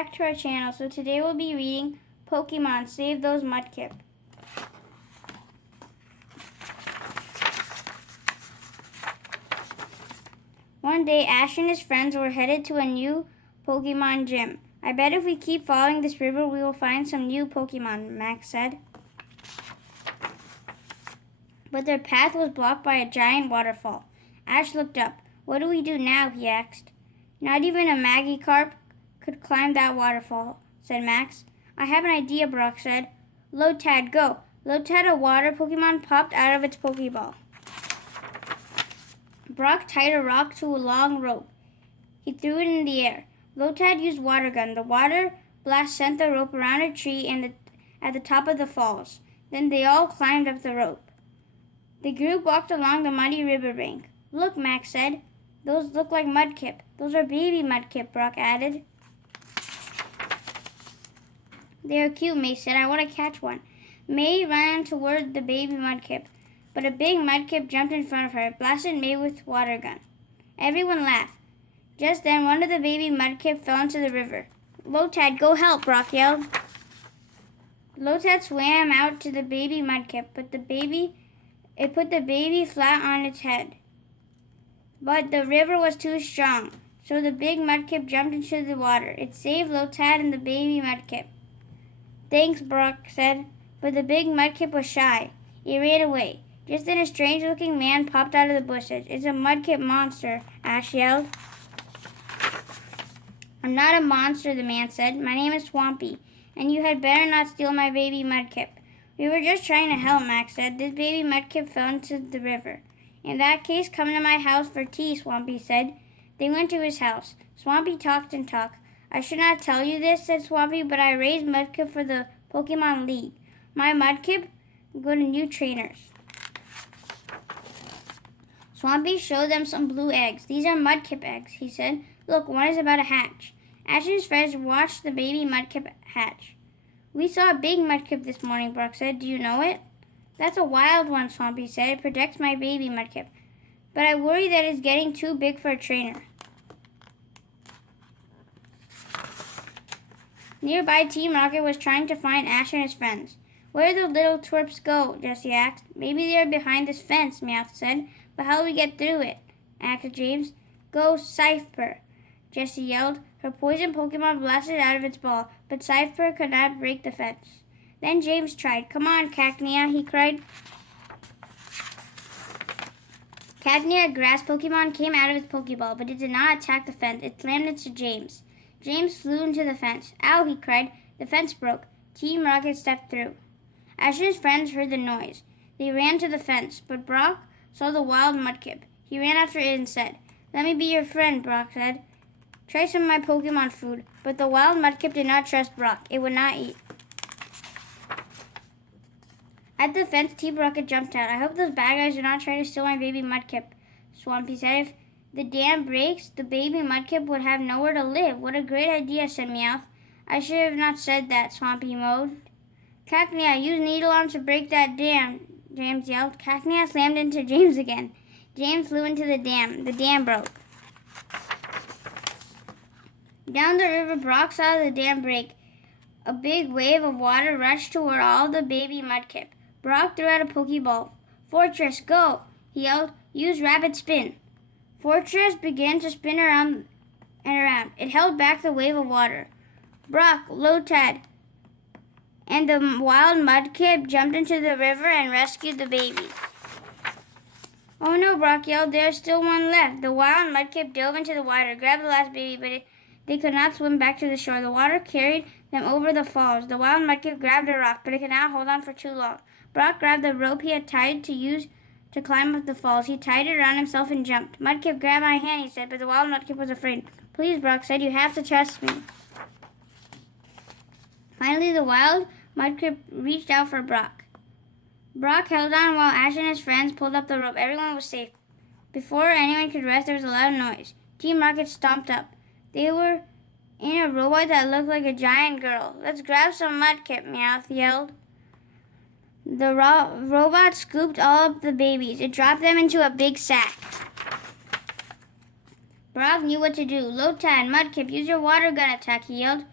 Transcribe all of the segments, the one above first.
back to our channel. So today we'll be reading Pokemon Save Those Mudkip. One day, Ash and his friends were headed to a new Pokemon gym. I bet if we keep following this river, we will find some new Pokemon, Max said. But their path was blocked by a giant waterfall. Ash looked up. What do we do now? He asked. Not even a Magikarp could climb that waterfall, said Max. I have an idea, Brock said. Lotad, go. Lotad, a water Pokemon, popped out of its Pokeball. Brock tied a rock to a long rope. He threw it in the air. Lotad used Water Gun. The water blast sent the rope around a tree at the top of the falls. Then they all climbed up the rope. The group walked along the muddy riverbank. Look, Max said. Those look like Mudkip. Those are baby Mudkip, Brock added. They are cute, May said. I want to catch one. May ran toward the baby Mudkip, but a big Mudkip jumped in front of her, blasted May with Water Gun. Everyone laughed. Just then, one of the baby Mudkip fell into the river. Lotad, go help, Brock yelled. Lotad swam out to the baby Mudkip, but it put the baby flat on its head. But the river was too strong, so the big Mudkip jumped into the water. It saved Lotad and the baby Mudkip. Thanks, Brock said, but the big Mudkip was shy. It ran away. Just then a strange-looking man popped out of the bushes. It's a Mudkip monster, Ash yelled. I'm not a monster, the man said. My name is Swampy, and you had better not steal my baby Mudkip. We were just trying to help, Max said. This baby Mudkip fell into the river. In that case, come to my house for tea, Swampy said. They went to his house. Swampy talked and talked. I should not tell you this, said Swampy, but I raised Mudkip for the Pokemon League. My Mudkip go to new trainers. Swampy showed them some blue eggs. These are Mudkip eggs, he said. Look, one is about to hatch. Ash and his friends watched the baby Mudkip hatch. We saw a big Mudkip this morning, Brock said. Do you know it? That's a wild one, Swampy said. It protects my baby Mudkip. But I worry that it's getting too big for a trainer. Nearby, Team Rocket was trying to find Ash and his friends. Where did the little twerps go? Jessie asked. Maybe they are behind this fence, Meowth said. But how do we get through it? Asked James. Go, Cypher, Jessie yelled. Her poison Pokemon blasted out of its ball, but Cypher could not break the fence. Then James tried. Come on, Cacnea, he cried. Cacnea, a grass Pokemon, came out of its Pokeball, but it did not attack the fence. It slammed into James. James flew into the fence. Ow, he cried. The fence broke. Team Rocket stepped through. Ash and his friends heard the noise. They ran to the fence, but Brock saw the wild Mudkip. He ran after it and said, Let me be your friend, Brock said. Try some of my Pokemon food. But the wild Mudkip did not trust Brock. It would not eat. At the fence, Team Rocket jumped out. I hope those bad guys do not try to steal my baby Mudkip, Swampy said. If the dam breaks, the baby Mudkip would have nowhere to live. What a great idea, said Meowth. I should have not said that, Swampy moaned. Cacnea, use Needle Arm to break that dam, James yelled. Cacnea slammed into James again. James flew into the dam. The dam broke. Down the river, Brock saw the dam break. A big wave of water rushed toward all the baby Mudkip. Brock threw out a Pokeball. Fortress, go! He yelled. Use Rapid Spin. Fortress began to spin around and around. It held back the wave of water. Brock, Lotad, and the wild Mudkip jumped into the river and rescued the baby. Oh no, Brock yelled. There's still one left. The wild Mudkip dove into the water, grabbed the last baby, but they could not swim back to the shore. The water carried them over the falls. The wild Mudkip grabbed a rock, but it could not hold on for too long. Brock grabbed the rope he had tied to climb up the falls. He tied it around himself and jumped. Mudkip, grab my hand, he said, but the wild Mudkip was afraid. Please, Brock said, you have to trust me. Finally, the wild Mudkip reached out for Brock. Brock held on while Ash and his friends pulled up the rope. Everyone was safe. Before anyone could rest, there was a loud noise. Team Rocket stomped up. They were in a robot that looked like a giant girl. Let's grab some Mudkip, Meowth yelled. The robot scooped all up the babies. It dropped them into a big sack. Brock knew what to do. Lotad, Mudkip, use your water gun attack, he yelled.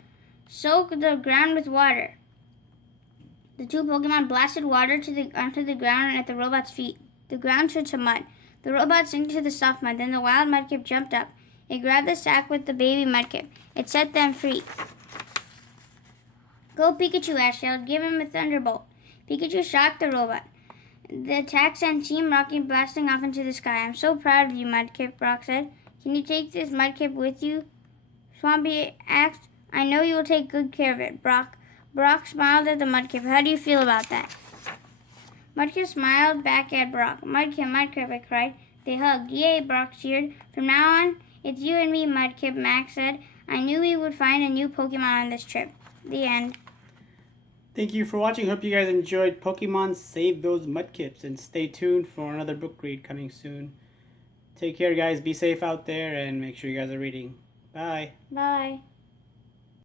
Soak the ground with water. The two Pokemon blasted water onto the ground at the robot's feet. The ground turned to mud. The robot sank into the soft mud. Then the wild Mudkip jumped up. It grabbed the sack with the baby Mudkip. It set them free. Go Pikachu, Ash yelled. Give him a thunderbolt. Pikachu shocked the robot. The attack sent Team Rocket blasting off into the sky. I'm so proud of you, Mudkip, Brock said. Can you take this Mudkip with you? Swampy asked. I know you will take good care of it, Brock. Brock smiled at the Mudkip. How do you feel about that? Mudkip smiled back at Brock. Mudkip, Mudkip, I cried. They hugged. Yay, Brock cheered. From now on, it's you and me, Mudkip, Max said. I knew we would find a new Pokemon on this trip. The end. Thank you for watching. Hope you guys enjoyed Pokemon Save Those Mudkips. And stay tuned for another book read coming soon. Take care, guys. Be safe out there and make sure you guys are reading. Bye. Bye.